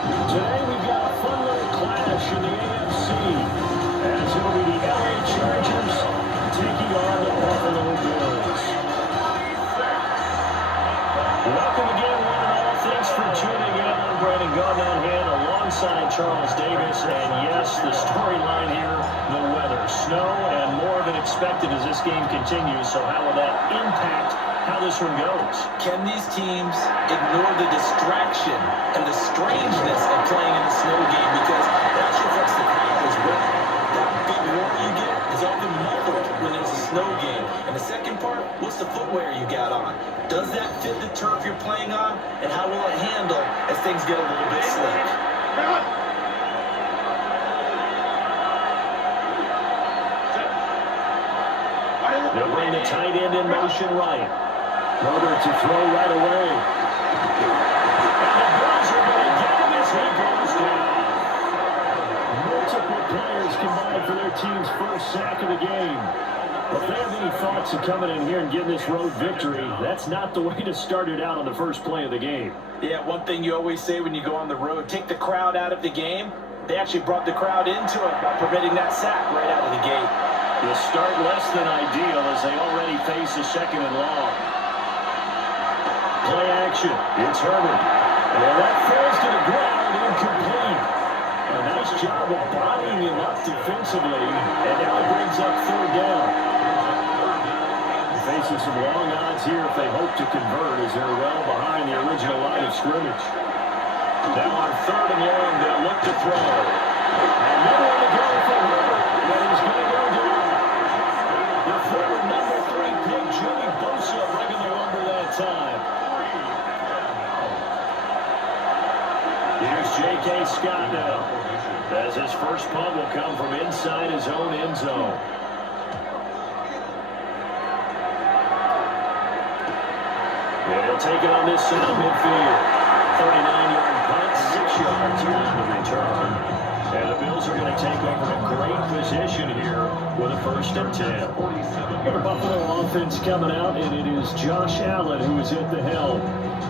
Today we've got a fun little clash in the AFC as it'll be the LA Chargers taking on the Buffalo Bills. Welcome again, one and all. Thanks for tuning in. I'm Brandon Gaudenhan alongside Charles Davis. And yes, the storyline here, the weather, snow, and more than expected as this game continues. So how will that impact how this one goes? Can these teams ignore the distraction and the strangeness of playing in a snow game, because that actually affects the crowd as well? That big roar you get is often muffled when there's a snow game. And the second part, what's the footwear you got on? Does that fit the turf you're playing on? And how will it handle as things get a little bit slick? They'll bring the tight end in motion right. Herbert to throw right away. And the Bills are going to get him as he goes down. Multiple players combined for their team's first sack of the game. If they have any thoughts of coming in here and getting this road victory, that's not the way to start it out on the first play of the game. Yeah, one thing you always say when you go on the road, take the crowd out of the game. They actually brought the crowd into it by permitting that sack right out of the gate. The start less than ideal as they already face a second and long. Play action. It's Herbert. And that falls to the ground, incomplete. A nice job of bodying him up defensively. And now it brings up third down. Facing some long odds here if they hope to convert as they're well behind the original line of scrimmage. Now on third and long, they'll look to throw. And nowhere to go for Herbert. And he's going to go down. The forward number 3 pick, Jimmy Bosa, bringing the lumber that time. Here's J.K. Scott now, as his first punt will come from inside his own end zone. And he'll take it on this side of midfield. 39-yard punt, 6 yards on the return. And the Bills are going to take over a great position here with a 1st and 10. The Buffalo offense coming out, and it is Josh Allen who is at the helm.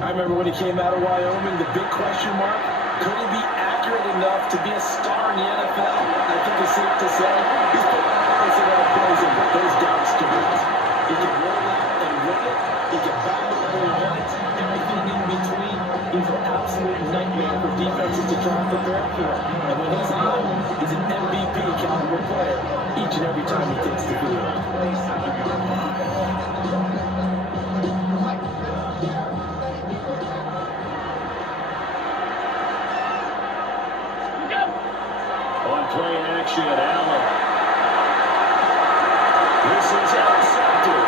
I remember when he came out of Wyoming, the big question mark, could he be accurate enough to be a star in the NFL? I think it's safe to say he's put all of our plays and put those doubts to rest. He can roll out and run it. He can back it when he wants. Everything in between. He's an absolute nightmare for defenses to try and prepare for. And when he's on, he's an MVP caliber player each and every time he takes the field. On play action, Allen. This is intercepted.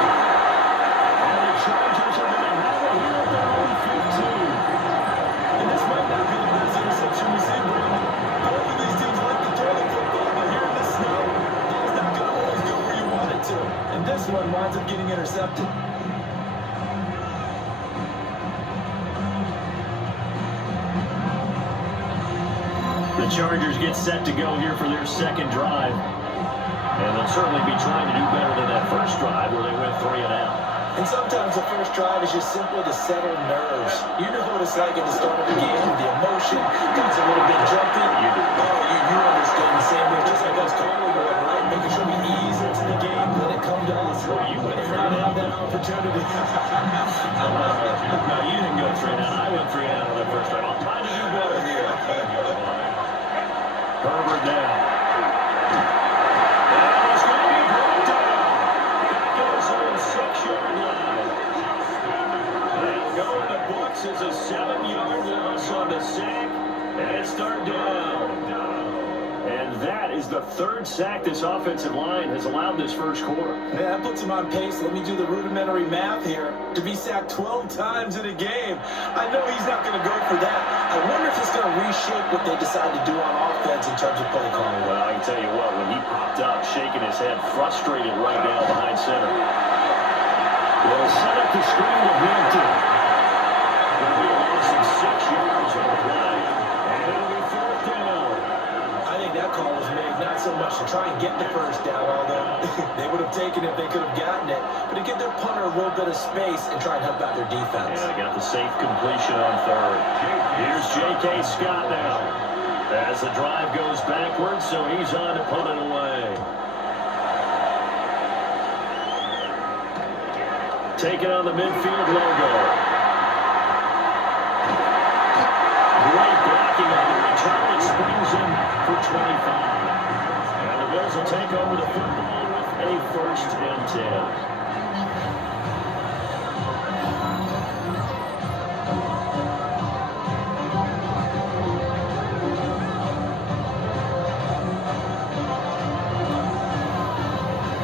And the Chargers are going to have it here at their own 15. And this might not be the best interception we've seen, Brandon. Both of these teams like to throw the football, but here in the snow, it's not going to always go where you want it to. And this one winds up getting intercepted. The Chargers get set to go here for their second drive. And they'll certainly be trying to do better than that first drive where they went 3 and out. And sometimes the first drive is just simply to settle nerves. You know what it's like at the start of the game with the emotion. Gets a little bit jumpy. You understand the same way, just like us calling it, right? Making sure we ease into the game, let it come to us. Or you went for not have that opportunity. No, you didn't go 3 and out. I went 3 and out on the first drive. I'll try to do better here. Herbert now. And it's going to be brought down. Back in his own 6-yard line. And going to books is a 7-yard loss on the sack. And it's third down. And that is the 3rd sack this offensive line has allowed this first quarter. Yeah, that puts him on pace. Let me do the rudimentary math here. To be sacked 12 times in a game. I know he's not going to go for that. I wonder if it's going to reshape what they decide to do on offense in terms of play calling. Well, I can tell you what, when he popped up, shaking his head, frustrated right now behind center. They'll set up the screen to Hampton. It'll be a loss of 6 yards on the play. And it'll be 4th down. I think that call was made not so much to try and get the first down, although They would have taken it if they could have gotten it, but to give their punter a little bit of space and try and help out their defense. Yeah, got the safe completion on third. Here's J.K. Scott now. As the drive goes backwards, so he's on to put it away. Taking on the midfield logo. Great blocking on the return. It springs in for 25. And the Bills will take over the football with a 1st and 10.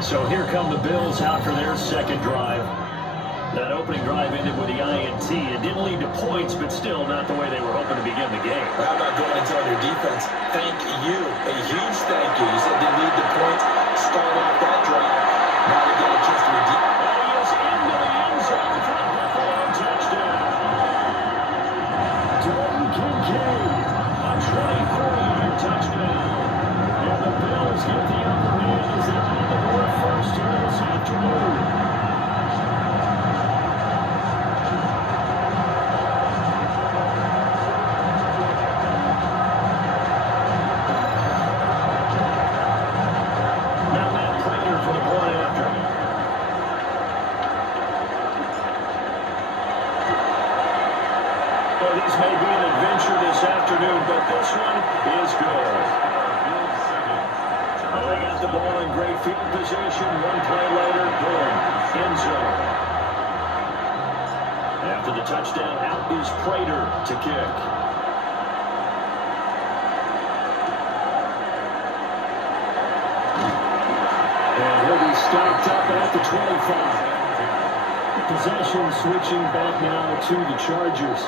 So here come the Bills out for their second drive. That opening drive ended with the INT. It didn't lead to points, but still not the way they were hoping to begin the game. How about going and telling your defense, thank you, a huge thank you. You said they lead the points, start off that drive. Now they get a chance to redeem. Oh, he is into the end zone for a Buffalo touchdown. Dalton Kincaid, a 24-yard touchdown. And the Bills get the upper hand as they're on the board first here this afternoon. This may be an adventure this afternoon, but this one is good. They got the ball in great field position. One play later, boom, end zone. After the touchdown, out is Prater to kick. And he'll be stopped up at the 25. Possession switching back now to the Chargers.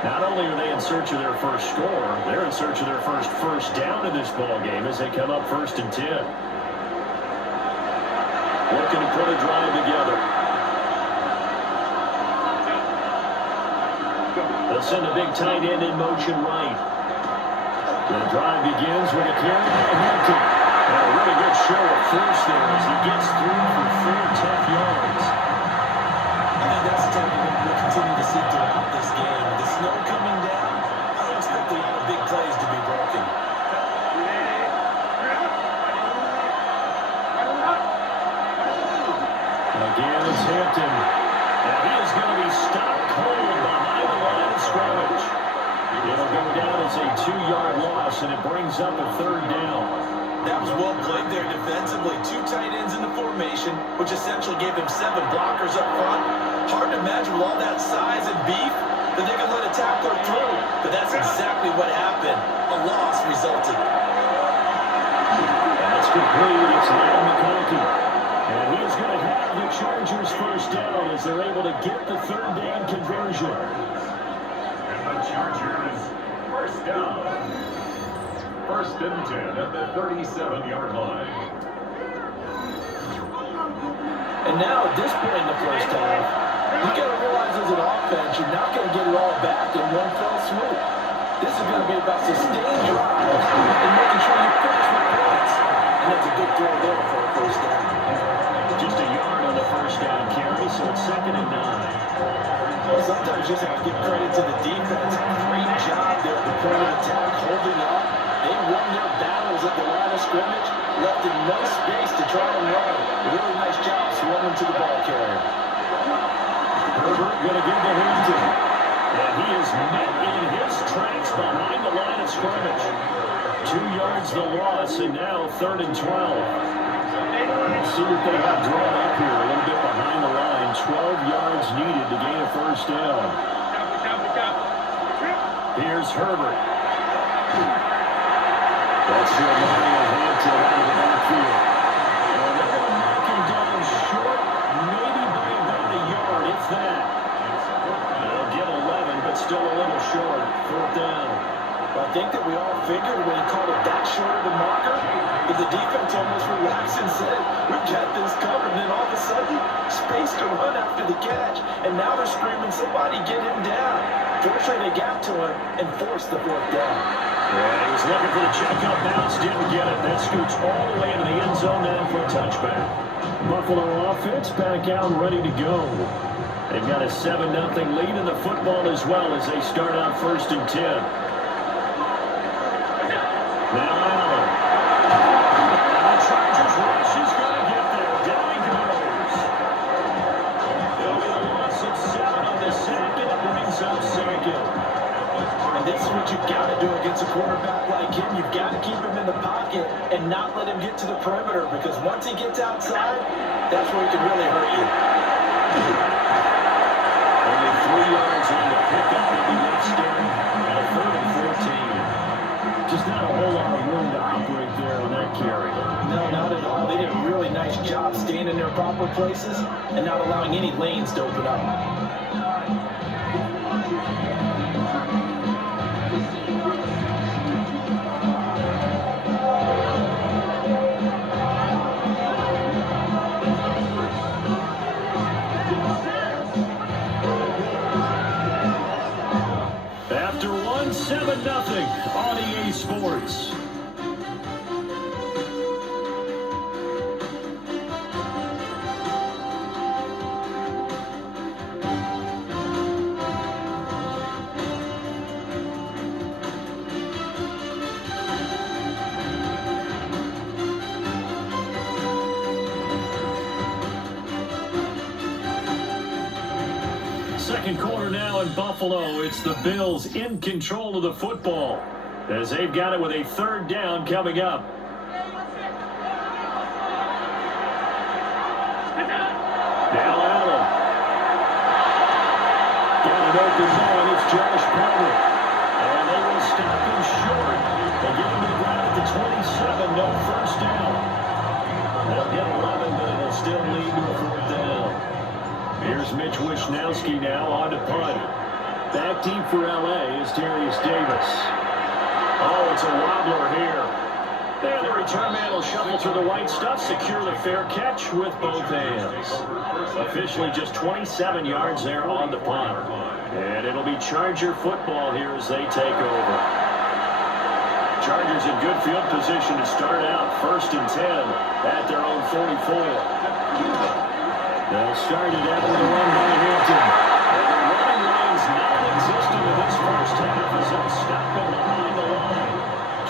Not only are they in search of their first score, they're in search of their first down in this ball game as they come up 1st and 10. Looking to put a drive together. They'll send a big tight end in motion right. The drive begins with a carry by Hampton. And a really good show of force there as he gets through for 4 tough yards. I think that's the type of thing we'll continue to see throughout this game. The snow coming down, I expect a lot of big plays to be broken. Again, it's Hampton. And he is going to be stopped cold behind the line of scrimmage. It'll go down as a 2-yard loss, and it brings up a 3rd down. That was well played there defensively. 2 tight ends in the formation, which essentially gave him 7 blockers up front. Hard to imagine with all that size and beef that they could let a tackler through. But that's exactly what happened. A loss resulted. That's complete. It's Madden McConkey. And he is going to have the Chargers first down as they're able to get the 3rd down conversion. And the Chargers first down. 1st and 10 at the 37-yard line. And now at this point in the first half, you got to realize as an offense, you're not going to get it all back in one fell swoop. This is going to be about sustained drives and making sure you finish with points. And that's a good throw there for a first down. Just a yard on the first down carry, so it's 2nd and 9. Well, sometimes you just have to give credit to the defense. Great job there at the point of attack, holding up. They won their battles at the line of scrimmage, left in no space to try and run. A really nice job swarming to the ball carrier. Herbert going to give to Hampton. And he is met in his tracks behind the line of scrimmage. 2 yards the loss, and now 3rd and 12. Let's see what they have drawn up here. A little bit behind the line. 12 yards needed to gain a first down. Here's Herbert. That's Jeremiah Hampton out of the backfield. And they're going to knock him down short, maybe by about a yard, if that. They'll get 11, but still a little short. 4th down. Well, I think that we all figured when he called it that short of the marker, that the defense almost relaxed and said, we've got this covered. And then all of a sudden, space to run after the catch, and now they're screaming, somebody get him down. Fortunately, they got to him and forced the fourth down. Yeah, he was looking for the checkup bounce, didn't get it. That scoots all the way into the end zone then for a touchback. Buffalo offense back out and ready to go. They've got a 7-0 lead in the football as well as they start out 1st and 10. Now Allen. And the Chargers rush is going to get there. Down he goes. It'll be a loss of 7 on the sack, and it brings up 2nd. And this is what you've got to do against a quarterback like him. You've got to keep him in the pocket and not let him get to the perimeter, because once he gets outside, that's where he can really hurt you. Only 3 yards on the pickup. Maybe that's scary. And a 3rd and 14. Just not a whole lot of room to operate there on that carry. No, not at all. They did a really nice job staying in their proper places and not allowing any lanes to open up. After 7-0 on EA Sports. Second quarter now in Buffalo. It's the Bills in control of the football as they've got it with a 3rd down coming up. Now Allen. Got an open man. It's Josh Palmer. And they will stop him short. They'll get him to the ground at the 27. No 1st down. They'll get 11, but it'll still lead to a 4th down. Here's Mitch Wishnowski now on to punt. Back deep for L.A. is Darius Davis. Oh, it's a wobbler here. And the return man will shuffle through the white stuff, secure the fair catch with both hands. Officially just 27 yards there on the punt. And it'll be Charger football here as they take over. Chargers in good field position to start out. 1st and 10 at their own 44. They'll start it out with a run by Hampton. And the running lane's non-existent in this first half as they'll stop him behind the line.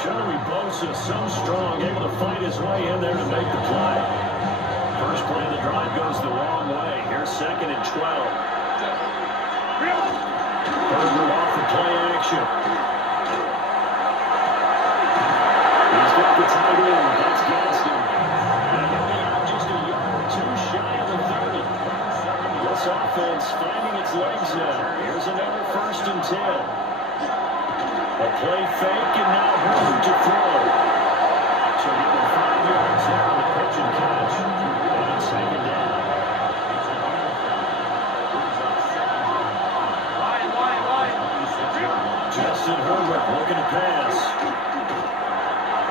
Joey Bosa so strong, able to fight his way in there to make the play. First play of the drive goes the wrong way. Here's 2nd and 12. Herbert off the play action. He's got the tight end. That's Gaston. And he'll be out just a yard or 2 shy of the 30. This offense finding its legs now. Here's another 1st and 10. A play fake, and now Herbert to throw. So give him 5 yards there on the pitch and catch. And it's 2nd down. Justin Herbert looking to pass.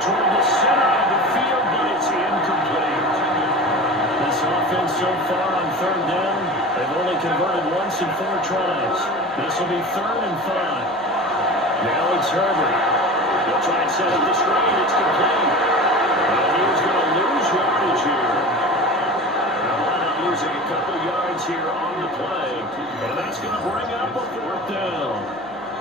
Toward the center of the field, but it's incomplete. This offense so far on 3rd down, they've only converted once in 4 tries. This will be 3rd and 5. Now it's Herbert. They'll try and set up the screen. It's complete. And he was going to lose yardage here. Now losing a couple yards here on the play. And that's going to bring up a 4th down.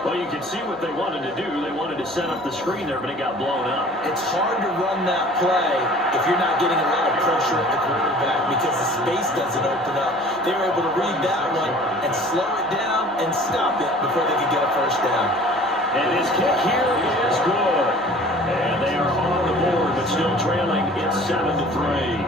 Well, you can see what they wanted to do. They wanted to set up the screen there, but it got blown up. It's hard to run that play if you're not getting a lot of pressure at the quarterback because the space doesn't open up. They were able to read that one and slow it down and stop it before they could get a 1st down. And his kick here is good. And they are on the board, but still trailing. It's 7-3.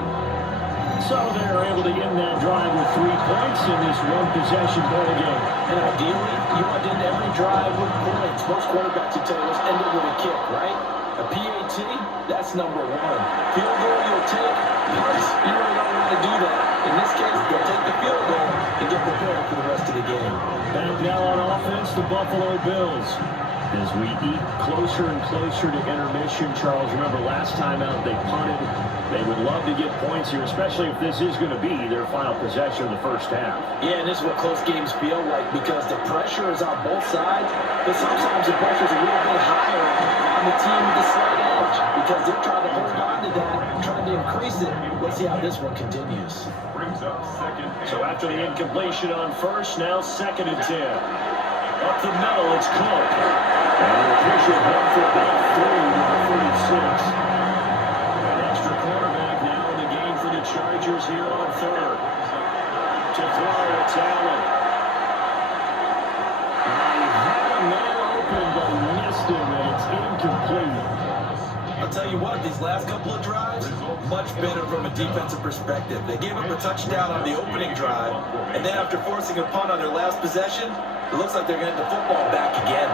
So they're able to end that drive with 3 points in this one-possession ball game. And ideally, you want to end every drive with points. Most quarterbacks will tell you, let's end it with a kick, right? A PAT, that's number 1. Field goal you'll take, punts, you really don't want to do that. In this case, they'll take the field goal and get prepared for the rest of the game. Back now on offense, the Buffalo Bills. As we eat closer and closer to intermission, Charles, remember last time out they punted. They would love to get points here, especially if this is going to be their final possession of the first half. Yeah, and this is what close games feel like because the pressure is on both sides, but sometimes the pressure is a little bit higher on the team with the slight edge because they're trying to hold on to that, trying to increase it. Let's see how this one continues. Brings up second. So after the incompletion on first, now 2nd and 10. Up the middle, it's Cook. And he'll push it home for about 3 to the 46. An extra quarterback now in the game for the Chargers here on 3rd. To throw, it's Allen. And he had a man open, but he missed him, and it's incomplete. I'll tell you what, these last couple of drives, much better from a defensive perspective. They gave up a touchdown on the opening drive, and then after forcing a punt on their last possession, it looks like they're getting the football back again.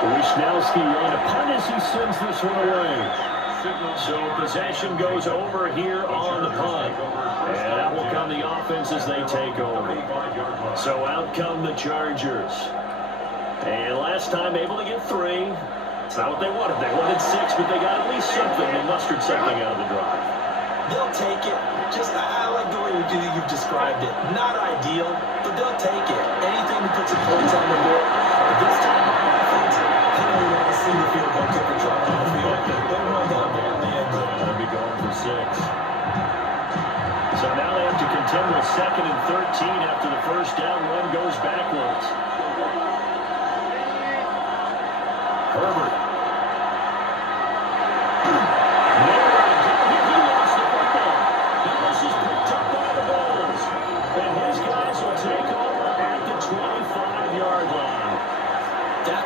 Wisnowski on a punt as he sends this one away. So possession goes over here on the punt. And out will come the offense as they take over. So out come the Chargers. And last time able to get 3. It's not what they wanted. They wanted 6, but they got at least something. They mustered something out of the drive. They'll take it. I like the way you've described it. Not ideal, but they'll take it. Anything to put some points on the board. But this time, offense, I don't really want to see the field goal kicker drop on the field. They'll run that ball in the end zone. They'll be going for 6. So now they have to contend with 2nd and 13 after the first down. One goes backwards. Herbert.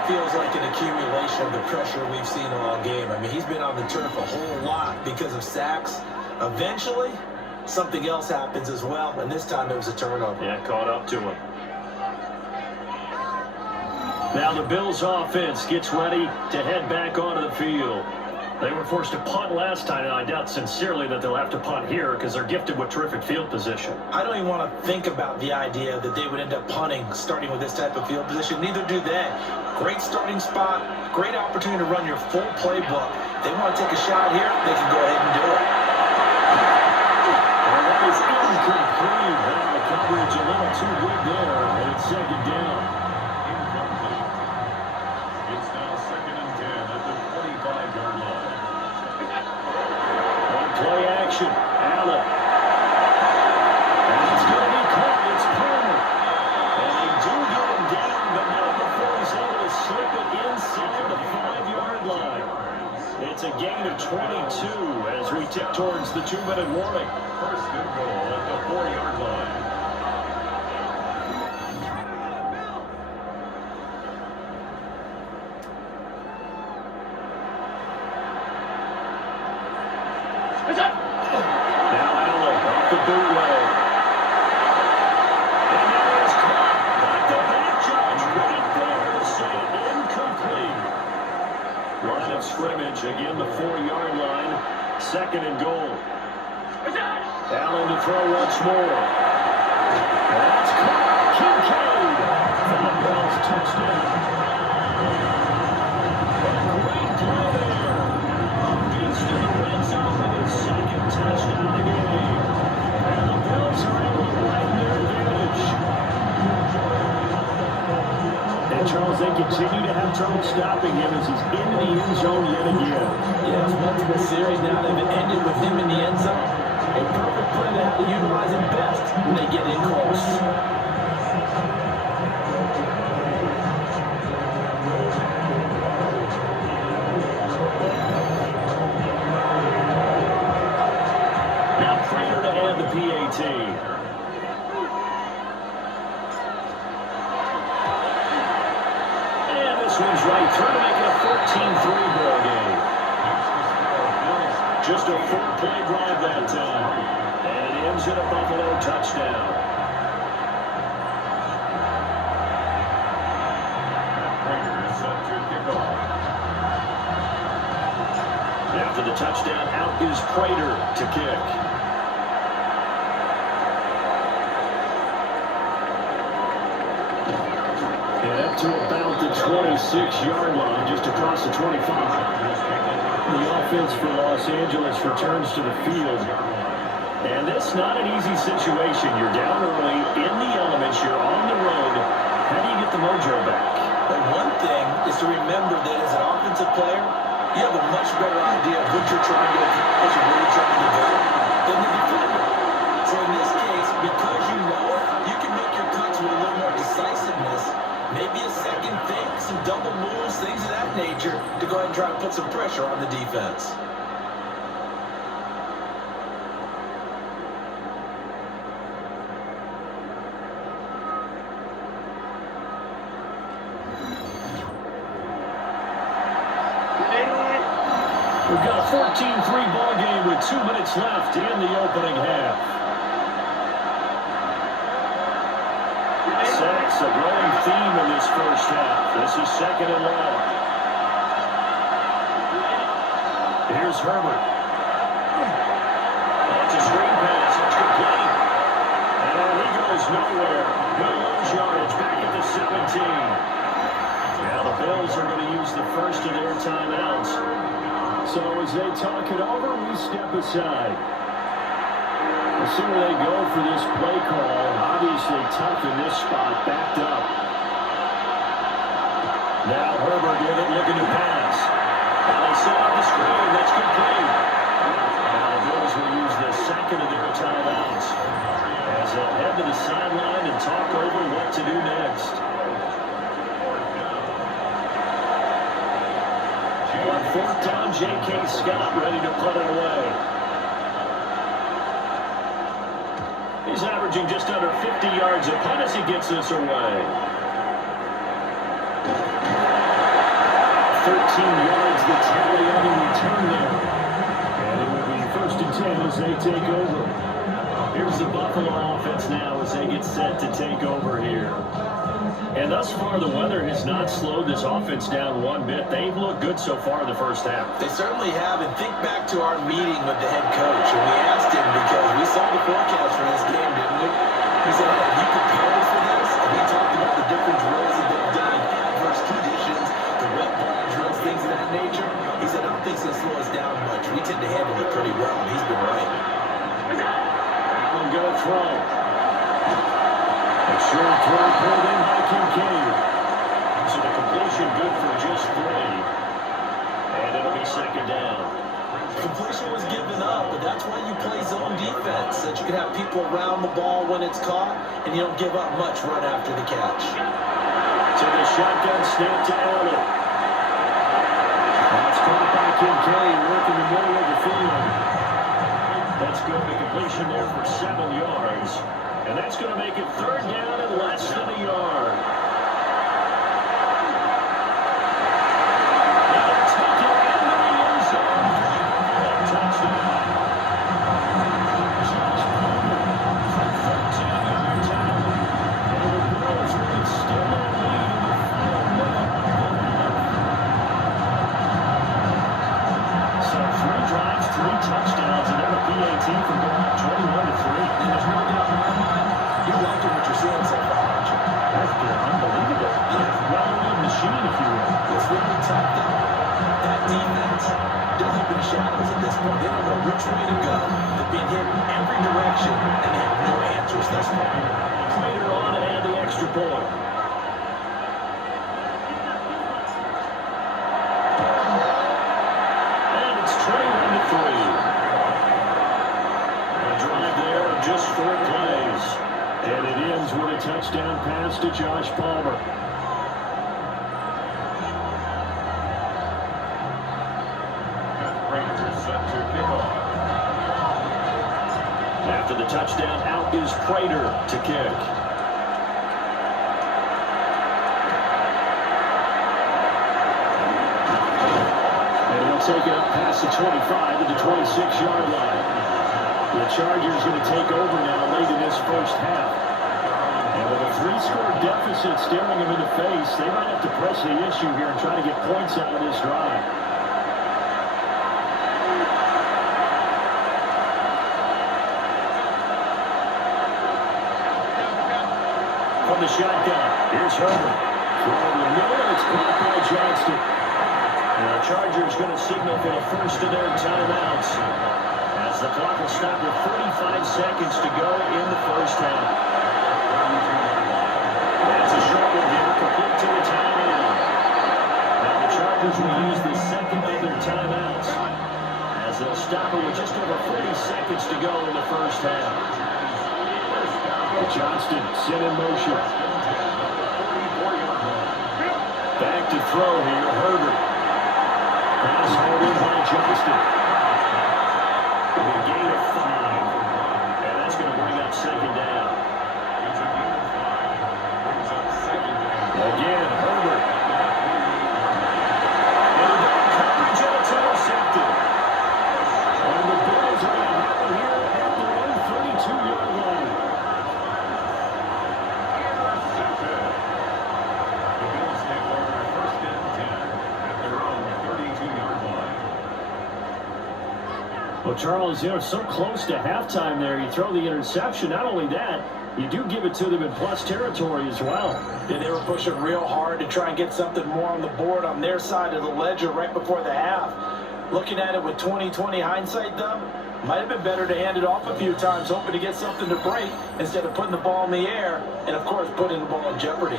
Feels like an accumulation of the pressure we've seen all game. I mean, he's been on the turf a whole lot because of sacks. Eventually, something else happens as well, and this time it was a turnover. Yeah, caught up to him. Now the Bills offense gets ready to head back onto the field. They were forced to punt last time, and I doubt sincerely that they'll have to punt here because they're gifted with terrific field position. I don't even want to think about the idea that they would end up punting starting with this type of field position. Neither do they. Great starting spot, great opportunity to run your full playbook. If they want to take a shot here, they can go ahead and do it. And that is incomplete. The coverage a little too good there, and it's 2nd down. Incomplete. It's now 2nd and 10 at the 25-yard line. On play action, Allen. And it's going to be caught. It's Palmer. And they do get him down, but not before he's able to slip it inside the 5-yard line. It's a gain of 22 as we tick towards the 2-minute warning. First and goal at the 4-yard line. Now Allen off the bootleg. And that is caught by the back judge right there to say incomplete. Line of scrimmage, again the 4-yard line. 2nd and goal. Allen to throw once more. And that's caught. Kincaid for the Bills touchdown. Great play there. Beats to the red zone with his 2nd touchdown of the game. And the Bills are able to widen their advantage. And Charles, they continue to have trouble stopping him as he's into the end zone yet again. Yeah, it's multiple series now. They've ended with him in the end zone. A perfect play to how to utilize him best when they get in close. Now Prater to add the PAT. And this one's right through to make it a 14-3 ball game. Just a 4-play drive that time. And it ends in a Buffalo touchdown. Prater is set to kick off. After the touchdown, out is Prater to kick. And up to about the 26-yard line, just across the 25. The offense for Los Angeles returns to the field. And this not an easy situation. You're down early, in the elements, you're on the road. How do you get the mojo back? Well, one thing is to remember that as an offensive player, you have a much better idea of what you're trying to accomplish and where you're trying to go than the defender. So in this case, because you know it, you can make your cuts with a little more decisiveness. Maybe a second fake, some double moves, things of that nature, to go ahead and try and put some pressure on the defense. We've got a 14-3 ball game with 2 minutes left in the opening half. Sacks, a growing theme in this first half. This is second and long. Here's Herbert. That's a screen pass. It's complete. And he goes nowhere. No lose yardage. Back at the 17. Now the Bills are going to use the first of their timeouts. So as they talk it over, we step aside. We'll see where they go for this play call. Obviously tough in this spot, backed up. Now Herbert with it, looking to pass. Now they set up the screen. That's complete. Now the Bills will use the second of their timeouts as they'll head to the sideline and talk over what to do next. On fourth down, J.K. Scott ready to put it away. He's averaging just under 50 yards a punt as he gets this away. 13 yards the tally on the return there. And it will be first and 10 as they take over. Here's the Buffalo offense now as they get set to take over here. And thus far, the weather has not slowed this offense down one bit. They've looked good so far in the first half. They certainly have. And think back to our meeting with the head coach. And we asked him because we saw the forecast for this game, didn't we? He said, hey, have you prepared for this? And he talked about the different drills that they've done in adverse conditions, the wet ball drills, things of that nature. He said, I don't think it's going to slow us down much. We tend to handle it pretty well, and he's been right. Allen going to throw. A short throw pulled in by Kincaid. So the completion good for just 3. And it'll be second down. Completion was given up, but that's why you play zone defense, so that you can have people around the ball when it's caught, and you don't give up much right after the catch. To the shotgun snap to Allen. That's caught by Kincaid, working the middle of the field. That's good. The completion there for 7 yards. And that's going to make it third down and less than a yard. Now that's taken into the end zone. Touchdown. Josh Palmer from 13-yard out. And the Bills are still in the lead in the final minute of the half. So 3 drives, 3 touchdowns, and then a PAT from going up 21-3. And there's no doubt in my mind, you're liking what you're seeing so far, aren't you? That's been unbelievable. Well-oiled machine, if you will. It's really tough, though. That defense doesn't have any shadows at this point. They don't know which way to go. They're being hit in every direction, and they have no answers thus far. Later on and add the extra point. And it's 21-3. A drive there of just 4 plays. And it ends with a touchdown pass to Josh Palmer. Raiders set to kick off. After the touchdown, out is Prater to kick. And he'll take it up past the 25 to the 26-yard line. The Chargers going to take over now late in this first half. And with a 3-score deficit staring them in the face, they might have to press the issue here and try to get points out of this drive. From the shotgun, here's Herbert. Throw to the middle, and it's caught by Johnston. And the Chargers going to signal for the first of their timeouts, as the clock will stop with 45 seconds to go in the first half. That's a short one here, complete to the timeout. Now the Chargers will use the second of their timeouts, as they'll stop it with just over 40 seconds to go in the first half. Johnston set in motion. Back to throw here, Herbert. Pass hauled in by Johnston. A gain of 5. And that's going to bring up second down. It's a gain of 5. Brings up second down. Again, Herbert. And the coverage, and it's intercepted. And the Bills are going to have it here at their own 32-yard line. Intercepted. The Bills take over first and 10 at their own 32-yard line. Well, Charles, so close to halftime there. You throw the interception. Not only that, you do give it to them in plus territory as well. Yeah, they were pushing real hard to try and get something more on the board on their side of the ledger right before the half. Looking at it with 20/20 hindsight, though, might have been better to hand it off a few times, hoping to get something to break instead of putting the ball in the air and, of course, putting the ball in jeopardy.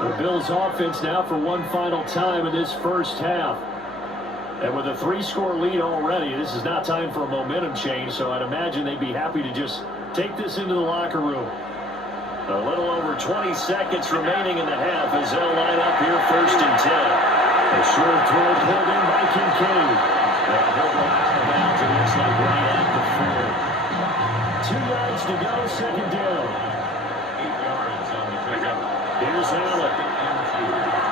The Bills offense now for one final time in this first half. And with a 3-score lead already, this is not time for a momentum change, so I'd imagine they'd be happy to just take this into the locker room. A little over 20 seconds remaining in the half as they'll line up here first and 10. A short throw pulled in by Kincaid. And he'll go out of bounds, it looks like right at the 4. 2 yards to go, second down. 8 yards on the pickup. Here's Allen. Second and 2.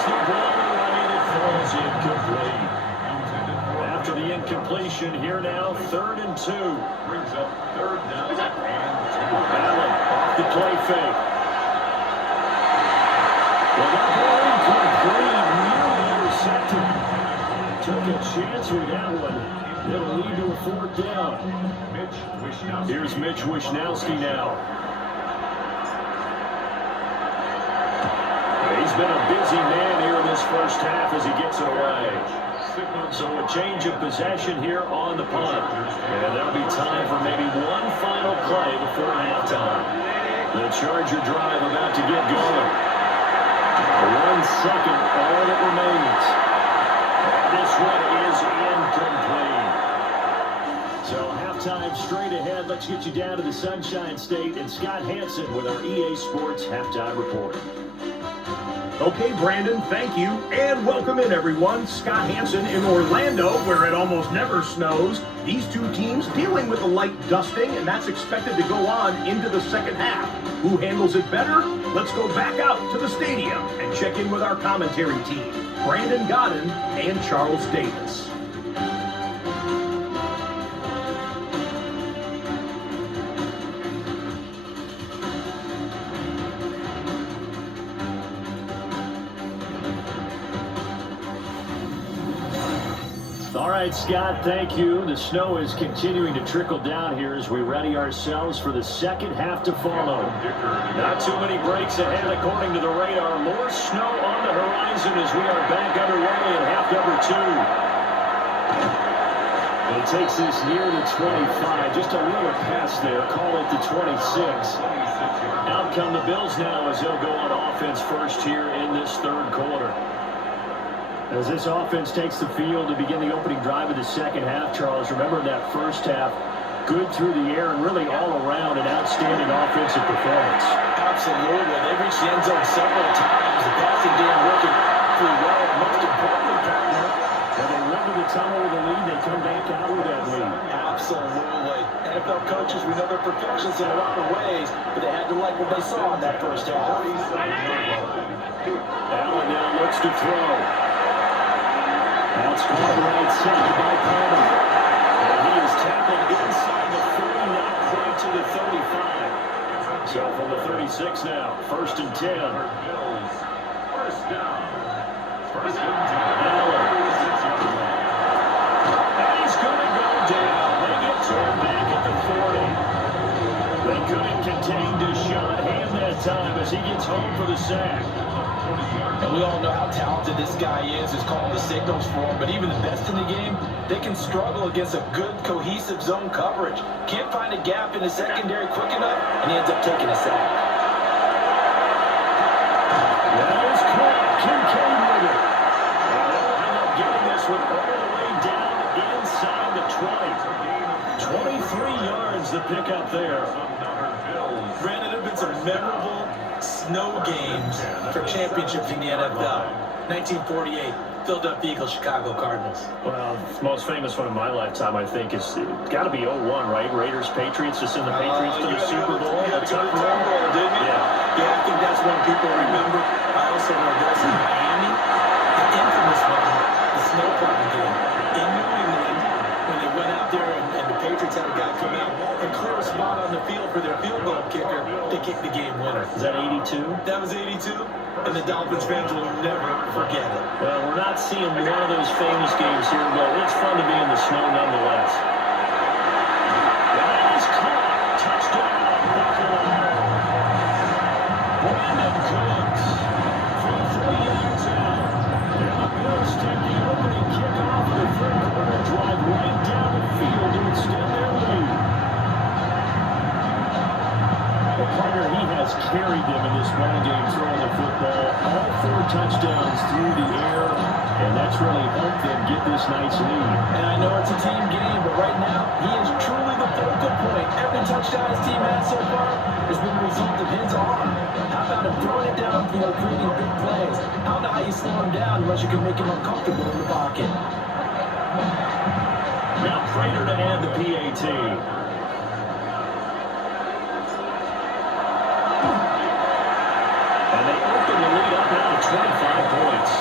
The ball away, it falls incomplete. After the incompletion, here now, 3rd and 2. Brings up 3rd down and 2. Allen off the play fake. Well, that ball incomplete, nearly intercepted. Took a chance with that one. It'll lead to a 4th down. Mitch Wishnowsky. Here's Mitch Wishnowsky now. He's been a busy man here in this first half as he gets it away. So a change of possession here on the punt. And there'll be time for maybe one final play before halftime. The Charger drive about to get going. 1 second, all that remains. And this one is incomplete. So halftime straight ahead. Let's get you down to the Sunshine State and Scott Hansen with our EA Sports Halftime Report. Okay, Brandon, thank you, and welcome in, everyone. Scott Hansen in Orlando, where it almost never snows. These two teams dealing with a light dusting, and that's expected to go on into the second half. Who handles it better? Let's go back out to the stadium and check in with our commentary team, Brandon Godden and Charles Davis. All right, Scott, thank you. The snow is continuing to trickle down here as we ready ourselves for the second half to follow. Not too many breaks ahead according to the radar. More snow on the horizon as we are back underway in half number 2. It takes us near the 25, just a little past there, call it the 26. Out come the Bills now as they'll go on offense first here in this third quarter. As this offense takes the field to begin the opening drive of the second half, Charles, remember that first half, good through the air and really all around an outstanding offensive performance. Absolutely. They reached the end zone several times. The passing game working pretty well. Most importantly, partner. When they went to the tunnel with a lead, they come back out with that lead. Absolutely. NFL coaches, we know they're perfectionists in a lot of ways, but they had to like what they saw in that first half. Allen now looks to throw. That's caught right side by Palmer. And he is tackled inside the 40, not quite to the 35. So from the 36 now, 1st and 10. Bills. First down. First and 10. Allen. And he's going to go down. They get to him back at the 40. They couldn't contain Deshaun Hand time as he gets home for the sack. And we all know how talented this guy is, who's calling the signals for him. But even the best in the game, they can struggle against a good, cohesive zone coverage. Can't find a gap in the secondary quick enough, and he ends up taking a sack. That is caught. Kincaid with it. And they'll end up getting this one all the way down inside the 20. 23 yards to pick up there. Brandon, there have been some memorable snow games for championships in the NFL. 1948, Philadelphia Eagles, Chicago Cardinals. Well, the most famous one in my lifetime, I think, is got to be 01, right? Raiders, Patriots, to send the Patriots to the Super Bowl. Yeah, to the Super Bowl, didn't you? Yeah, I think that's one people remember. I also know this in Miami, the infamous one, the snow plowing game in New England, when they went out there and the Patriots had a guy come out and clear a spot on the field for their field goal kicker. They kicked the game winner. Is that 82? That was 82, and the Dolphins fans will never forget it. Well, we're not seeing one of those famous games here, but it's fun to be in the snow nonetheless. That is caught. Touchdown, Buffalo. Brandon Cooks from 3 yards out. And the Bills take the opening kickoff of the third quarter, drive right down the field to extend their lead. Well, partner, he has carried them in this ball game, throwing the football, all 4 touchdowns through the air, and that's really helped them get this nice lead. And I know it's a team game, but right now, he is truly the focal point. Every touchdown his team has so far has been a result of his arm. How about him throwing it downfield, creating big plays? I don't know how you slow him down unless you can make him uncomfortable in the pocket. Now Prater to add the PAT. And they open the lead up now to 25 points.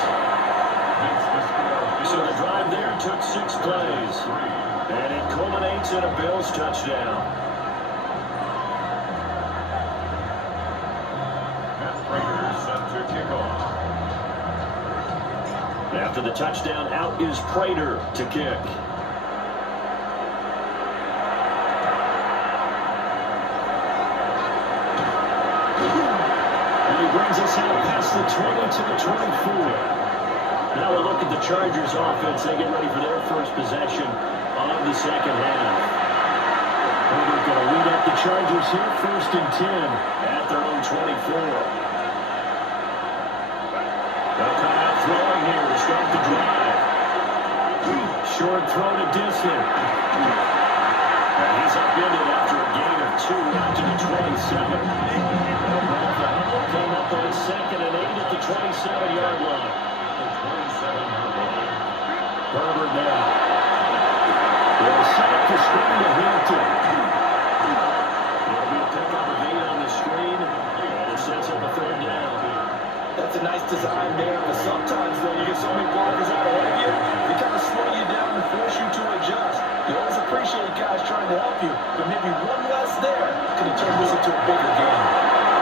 So the drive there took 6 plays. And it culminates in a Bills touchdown. After the touchdown, out is Prater to kick. And he brings us out past the 20 to the 24. Now we'll look at the Chargers offense. They get ready for their first possession of the second half. Herbert going to lead up the Chargers here, 1st and 10 at their own 24. They'll come out throwing here to start the drive. Short throw to Disney. And he's upended after a gain of 2 out to the 27. Came up on 2nd and 8 at the 27-yard line. Herbert now. They'll set up the screen to Hampton. It'll be a pickup of 8 on the screen, and it sets up a 3rd down. That's a nice design there, but sometimes, though, you get so many blockers out ahead of you, they kind of slow you down and force you to adjust. You always appreciate guys trying to help you, but maybe one less there could have turned this into a bigger game.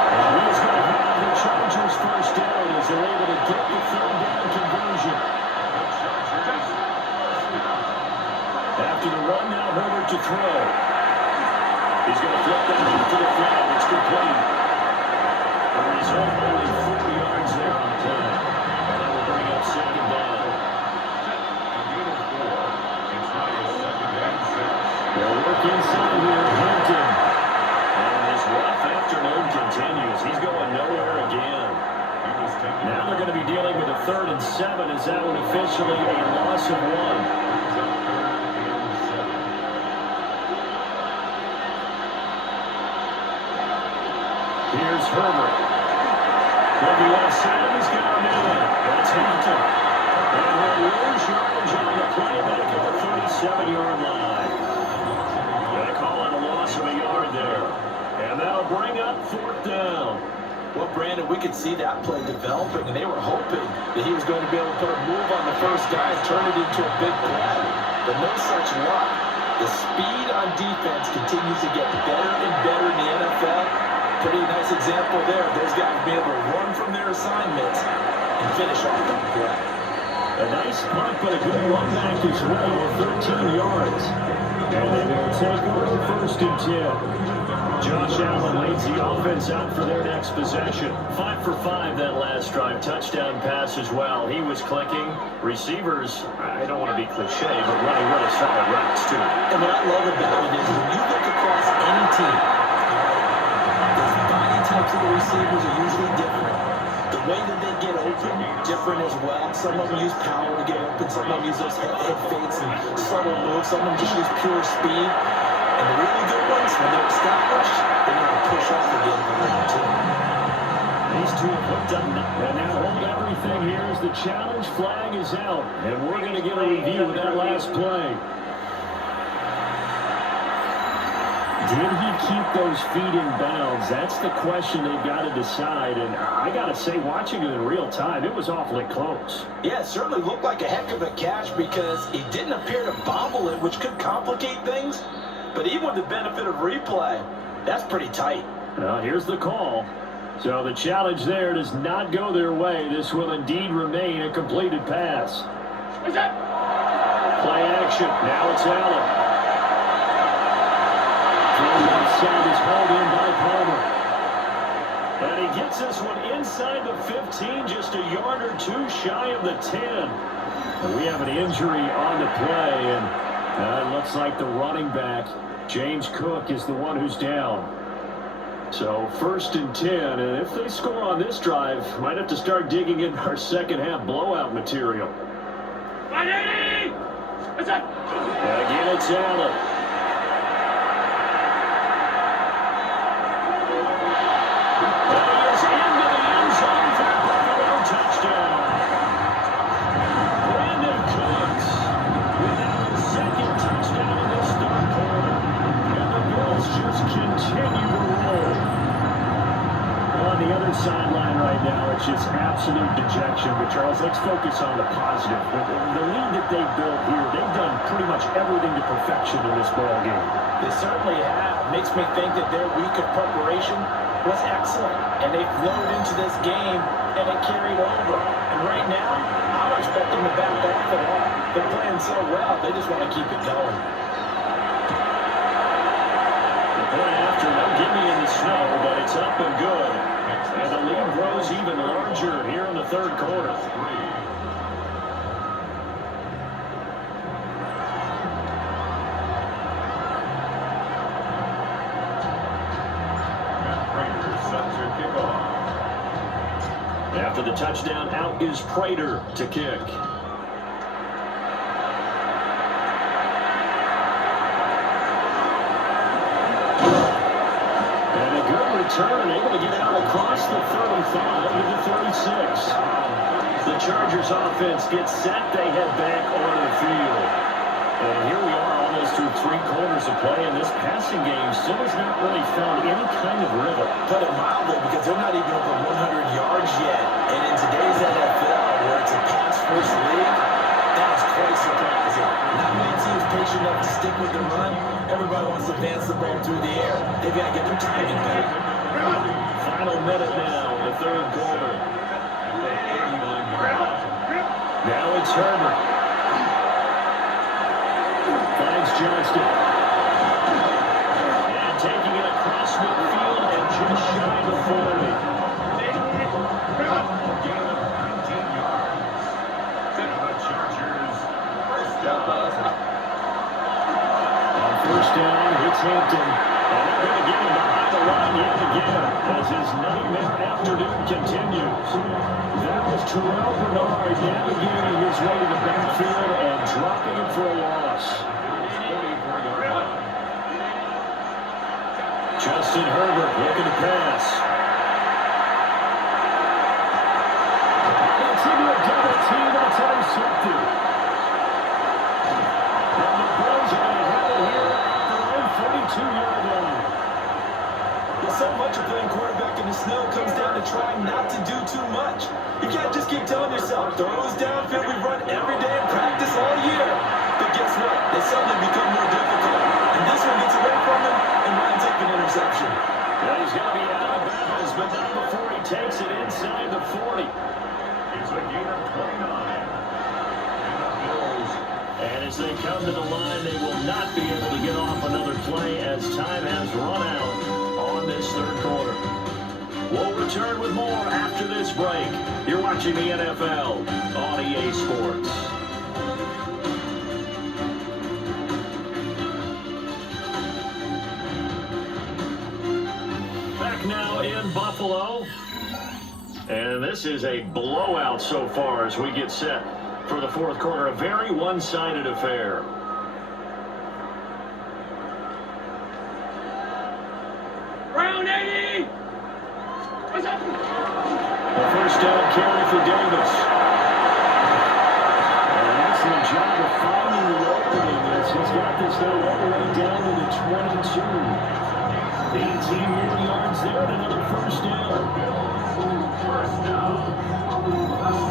And he's going to have the Chargers first down as they're able to get the 3rd down conversion. After the run, now Herbert to throw. He's going to flip that out to the flat. It's complete. The result, only 4 yards there on the play. And that will bring up 2nd down. They'll work inside here at Hampton. And this rough afternoon continues. He's going nowhere again. Now they're going to be dealing with a 3rd and 7 as that one officially a loss of 1. Here's Herbert. Looking outside, he's got a man. That's Hampton. And he'll lose yardage on the play back at the 37-yard line. Gonna call it a loss of a yard there. And that'll bring up 4th down. Well, Brandon, we could see that play developing, and they were hoping that he was going to be able to put a move on the first guy and turn it into a big play. But no such luck. The speed on defense continues to get better and better in the NFL. Pretty nice example there. Those guys be able to run from their assignments and finish off the play. A nice punt, but a good run back as well, 13 yards. And they will take over first and 10. Josh Allen leads the offense out for their next possession. 5 for 5 that last drive. Touchdown pass as well. He was clicking. Receivers, I don't want to be cliche, but running really solid routes too. And what I love about it is when you look across any team, the body types of the receivers are usually different. The way that they get open, different as well. Some of them use power to get open. Some of them use those head fakes and subtle moves. Some of them just use pure speed. And the really good ones, when they're established, they know to push off again for round two. These two have hooked up. And now hold everything here as the challenge flag is out. And we're going to get a review of that last play. Did he keep those feet in bounds? That's the question they've got to decide. And I got to say, watching it in real time, it was awfully close. Yeah, it certainly looked like a heck of a catch because he didn't appear to bobble it, which could complicate things. But even with the benefit of replay, that's pretty tight. Well, here's the call. So the challenge there does not go their way. This will indeed remain a completed pass. What's that? Play action. Now it's Allen. Throw left side is hauled in by Palmer. And he gets this one inside the 15, just a yard or two shy of the 10. And we have an injury on the play, and it looks like the running back, James Cook, is the one who's down. So first and 10, and if they score on this drive, might have to start digging in our second half blowout material. Ready! What's that? Again, it's Allen. And he is into the end zone for a Buffalo touchdown. Brandon Cooks with his second touchdown in this third quarter. And the Bills just continue to roll. On the other sideline right now, it's just absolute dejection. But Charles, let's focus on the positive. The lead that they've built here, they've done pretty much everything to perfection in this ball game. They certainly have. Makes me think that their week of preparation was excellent. And they flowed into this game, and it carried over. And right now, I don't expect them to back off at all. They're playing so well, they just want to keep it going. The play after, no gimme in the snow, but it's up and good. And the lead grows even larger here in the third quarter. After the touchdown, out is Prater to kick. And a good return, able to get out across the 35 to the 36. The Chargers offense gets set, they head back onto the field. And here we are almost through 3 quarters of play, and this passing game still has not really found any kind of rhythm. Put it mildly, because they're not even over 100 yards yet. And in today's NFL, where it's a pass-first league, that is quite surprising. Not many teams patient enough to stick with the run. Everybody wants to advance the ball through the air. They've got to get their timing back. Final minute now in the third quarter. Now it's Herbert. Finds Johnston. And taking it across midfield and just shy of 40. On first down, it's Hampton. And they're going to get him behind the line yet again as his nightmare afternoon continues. That was Terrell Bernard navigating his way to the backfield and dropping it for a loss. Justin Herbert looking to pass. It's into a double team, that's intercepted. And the Bills are going to have it here at their own 42-yard line. There's so much of playing quarterback in the snow comes down to trying not to do too much. You can't just keep telling yourself, throws downfield, we run every day in practice all year. But guess what? They suddenly become more difficult. And this one gets away from him and winds up an interception. And he's going to be out of bounds, but not before he takes it inside the 40. It's a gain of 29. And the Bills And as they come to the line, they will not be able to get off another play as time has run out on this third quarter. We'll return with more after this break. You're watching the NFL on EA Sports. Back now in Buffalo. And this is a blowout so far as we get set for the fourth quarter. A very one-sided affair. Brown 80! What's up? A first down carry for Davis. An excellent job of finding the opening as he's got this now all the way down to the 22. 18 more yards there and another first down.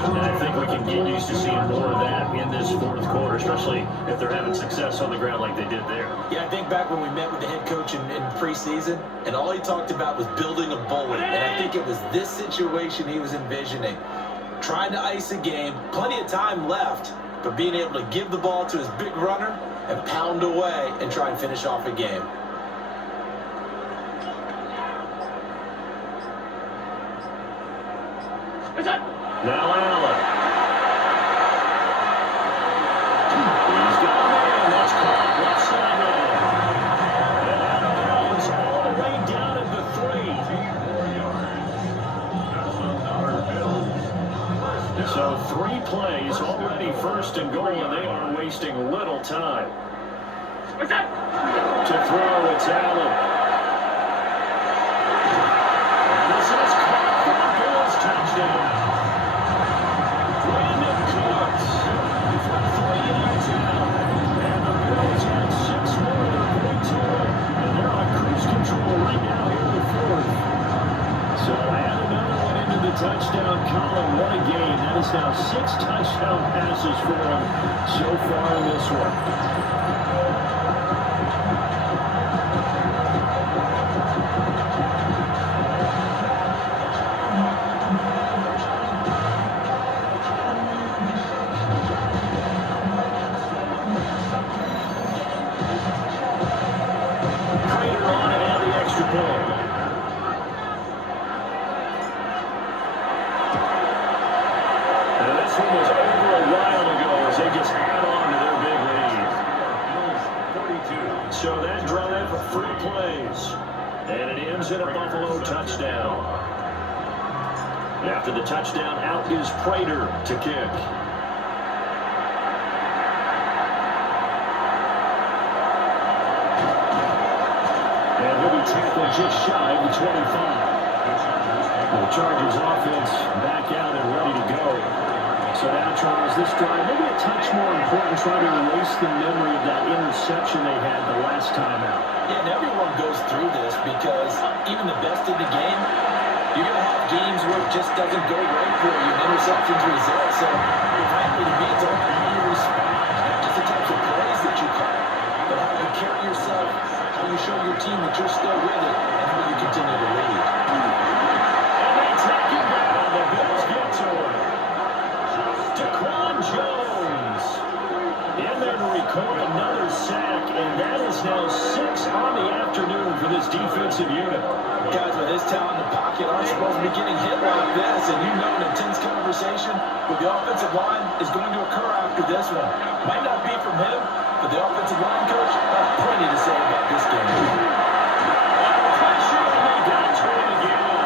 And I think we can get used to seeing more of that in this fourth quarter, especially if they're having success on the ground like they did there. Yeah, I think back when we met with the head coach in preseason, and all he talked about was building a bully. And I think it was this situation he was envisioning. Trying to ice a game, plenty of time left, but being able to give the ball to his big runner and pound away and try and finish off a game. Now Allen. He's got a man. That's caught left sideline. And out of bounds all the way down at the 3. So 3 plays already first and goal, and they are wasting little time. To throw, it's Allen. And this is caught for the Bills touchdown. Touchdown column. What a game. That is now 6 touchdown passes for him so far in this one. Prater on it and the extra point. This one was over a while ago as they just add on to their big lead. So that drive for 3 plays. And it ends in a Buffalo touchdown. After the touchdown, out is Prater to kick. And he'll be tackled just shy of the 25. The Chargers offense back out and ready to go. So now, Charles, this drive, maybe a touch more important, trying to erase the memory of that interception they had the last time out. Yeah, and everyone goes through this because even the best in the game, you're going to have games where it just doesn't go right for you, and interceptions result. So, frankly, to me, it's all about how you respond, not just the types of plays that you call, but how you carry yourself, how you show your team that you're still with it, and how you continue to lead. And they take him down. The Bills get to him. Daquan Jones in there to record another sack, and that is now 6 on the afternoon for this defensive unit. Guys with his talent in the pocket aren't supposed to be getting hit like this, and you know an intense conversation with the offensive line is going to occur after this one. Might not be from him, but the offensive line coach has plenty to say about this game. Pressure, and they got to it again.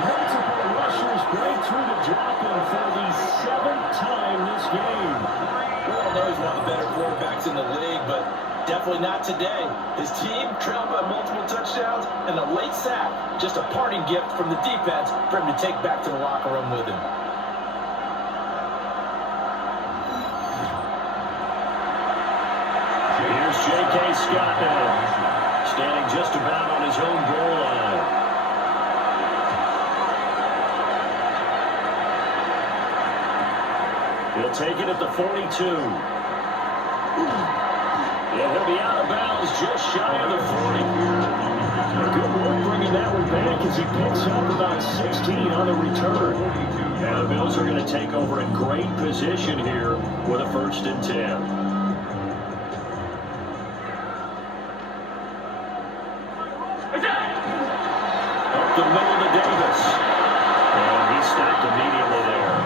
Multiple rushers break through the drop in for the 7th time this game. We all know he's one of the better quarterbacks in the league, but definitely not today. His team trailed by multiple touchdowns, and a late sack, just a parting gift from the defense for him to take back to the locker room with him. Here's J.K. Scott now, standing just about on his own goal line. He'll take it at the 42. And he'll be out of bounds just shy of the 40. Good work bringing that one back as he picks up about 16 on the return. And the Bills are going to take over in great position here with a 1st and 10. Up the middle to Davis. And he stopped immediately there.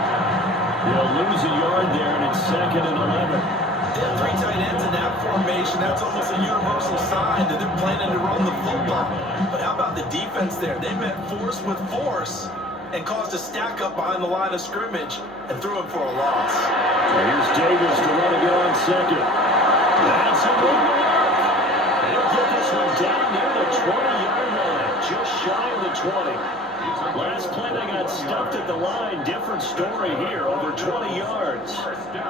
He'll lose a yard there, and it's 2nd and 11. They have 3 tight ends in that formation. That's almost a universal sign that they're planning to run the football. But how about the defense there? They met force with force and caused a stack up behind the line of scrimmage and threw him for a loss. Here's Davis to run it on 2nd. That's a good work. He'll get this one down near the 20-yard line, just shy of the 20. Last play they got stuffed at the line. Different story here, over 20 yards.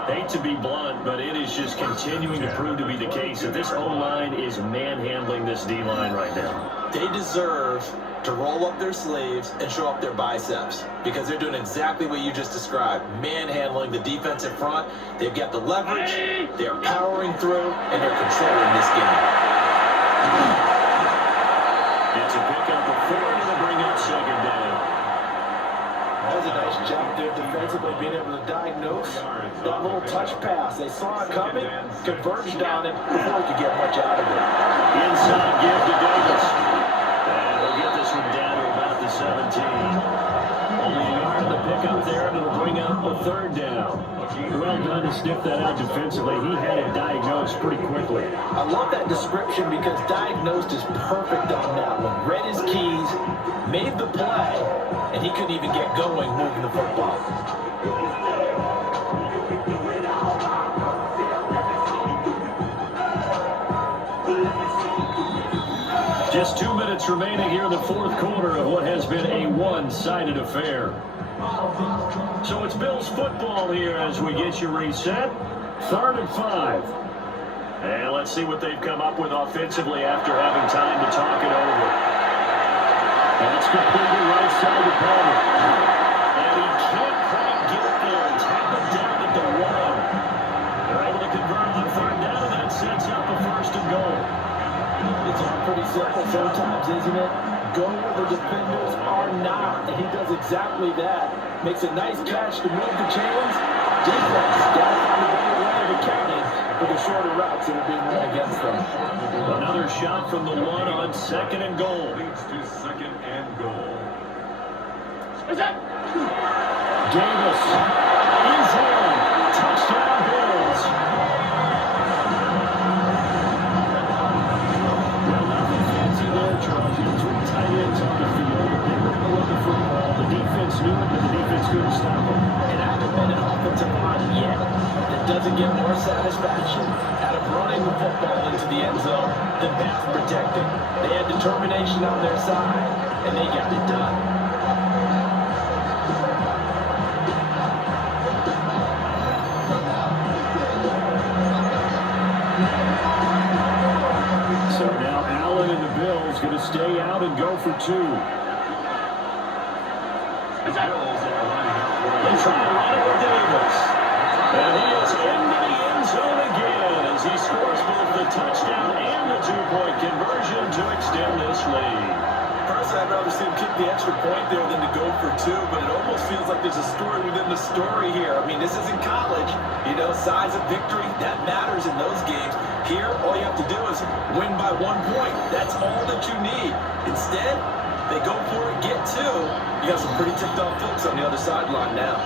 Hate to be blunt, but it is just continuing to prove to be the case that this O-line is manhandling this D-line right now. They deserve to roll up their sleeves and show up their biceps because they're doing exactly what you just described, manhandling the defensive front. They've got the leverage, they're powering through, and they're controlling this game. It's a pickup of 4 to bring up 2nd down. That was a nice job there defensively, being able to diagnose that little touch pass. They saw it coming, converged on it before he could get much out of it. Inside give to Davis. And he'll get this one down to about the 17. Only a yard to pick up there, and it'll bring up a 3rd down. Well done to sniff that out defensively. He had it diagnosed pretty quickly. I love that description because diagnosed is perfect on that one. Read his keys, made the play, and he couldn't even get going moving the football. Just 2 minutes remaining here in the 4th quarter of what has been a one-sided affair. So it's Bills football here as we get you reset. 3rd and 5. And let's see what they've come up with offensively after having time to talk it over. That's completely right side to Palmer. And he can't quite get there. Tap it down at the 1. They're able to convert on 3rd down, and that sets up a 1st and goal. It's all pretty simple sometimes, isn't it? Go where the defenders are not, and he does exactly that. Makes a nice catch to move the chains. Defense got to find a better way of accounting for the shorter routes that are being run against them. Another shot from the 1 on 2nd and goal. Leads to 2nd and goal. Davis is in. Touchdown Bills. Well, nothing fancy there, Charles. You have 3 tight ends on the field. They were able to run the football. The defense knew it, but the defense couldn't stop them. And I haven't been an offensive line yet that doesn't get more satisfaction out of running the football into the end zone than pass protecting. They had determination on their side, and they got it done. So now Allen and the Bills going to stay out and go for 2. They try to run it with Davis. And he is into the end zone again as he scores both the touchdown and the 2-point conversion to extend this lead. Personally, I'd rather see him kick the extra point there than to go for 2, but it almost feels like there's a story within the story here. I mean, this isn't college. You know, size of victory, that matters in those games. Here, all you have to do is win by 1 point. That's all that you need. Instead, they go for it, get 2. You got some pretty ticked off folks on the other sideline now.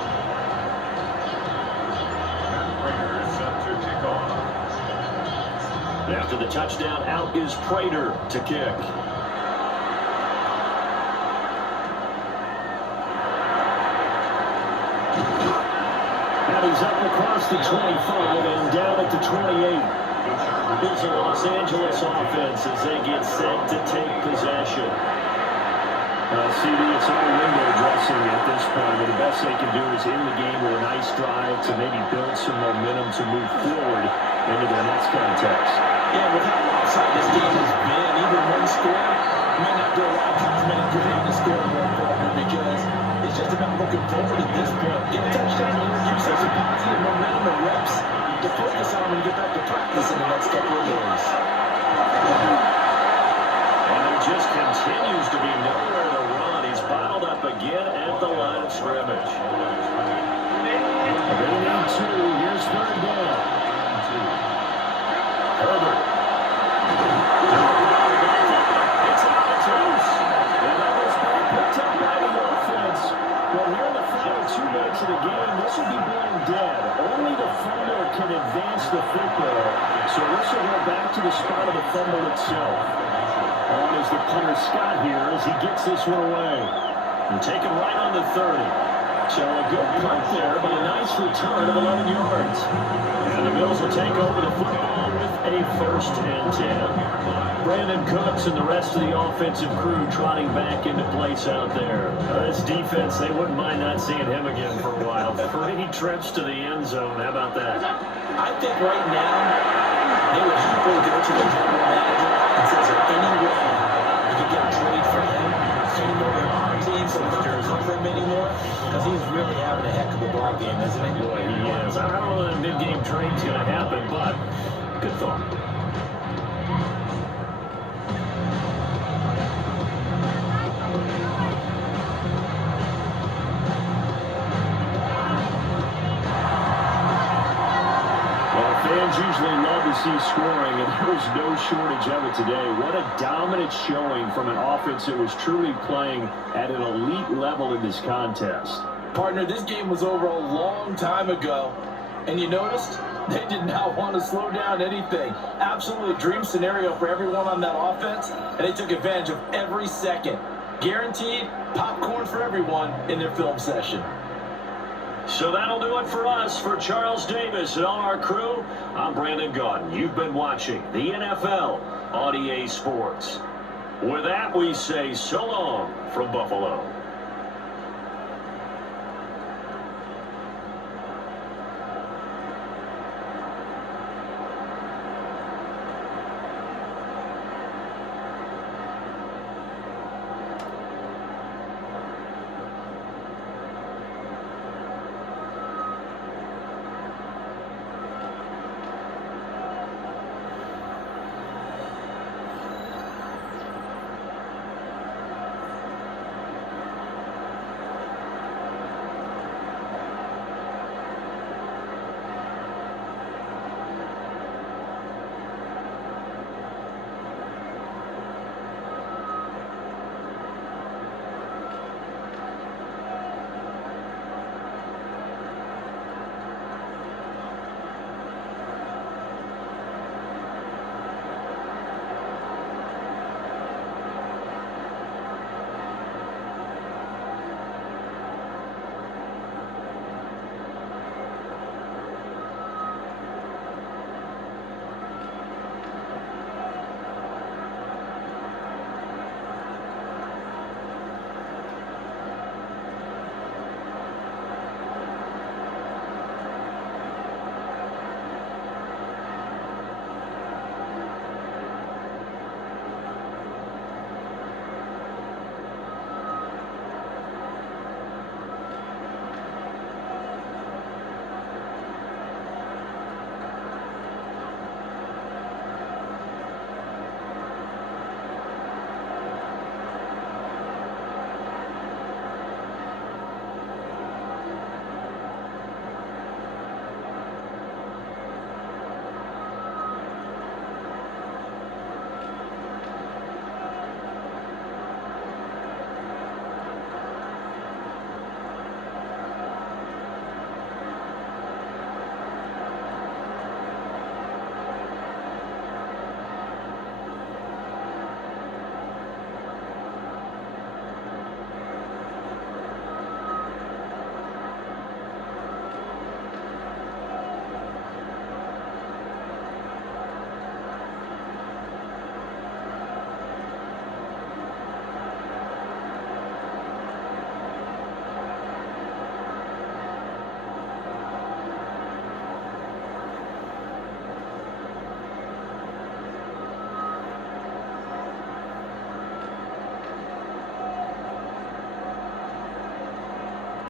After the touchdown, out is Prater to kick. That is up across the 25 and down at the 28. It's a Los Angeles offense as they get set to take possession. CD, it's all window dressing at this point, and the best they can do is end the game with a nice drive to maybe build some momentum to move forward into their next contest. Yeah, with how lopsided this game has been, even one score may not do a lot of times many good on the scoreboard program because it's just about looking forward at this point. Get a touchdown, introduce some positive momentum and reps to focus on and get back to practice in the next couple of days. And they're just out of the fumble itself. On is the punter Scott here as he gets this one away. And taken right on the 30. So a good punt there, but a nice return of 11 yards. And the Bills will take over the football with a 1st and 10. Brandon Cooks and the rest of the offensive crew trotting back into place out there. This defense, they wouldn't mind not seeing him again for a while. 3 trips to the end zone. How about that? I think right now, they would happily go to the general manager and say, is there any way you can get a trade for him? Any more than our team, so we don't have to for him anymore? Because he's really having a heck of a ball game, isn't he? Boy, he is. I don't know that a mid-game trade's going to happen, but good thought. Fans usually love to see scoring, and there was no shortage of it today. What a dominant showing from an offense that was truly playing at an elite level in this contest. Partner, this game was over a long time ago, and you noticed they did not want to slow down anything. Absolutely dream scenario for everyone on that offense, and they took advantage of every second. Guaranteed popcorn for everyone in their film session. So that'll do it for us. For Charles Davis and all our crew, I'm Brandon Gaudin. You've been watching the NFL on EA Sports. With that, we say so long from Buffalo.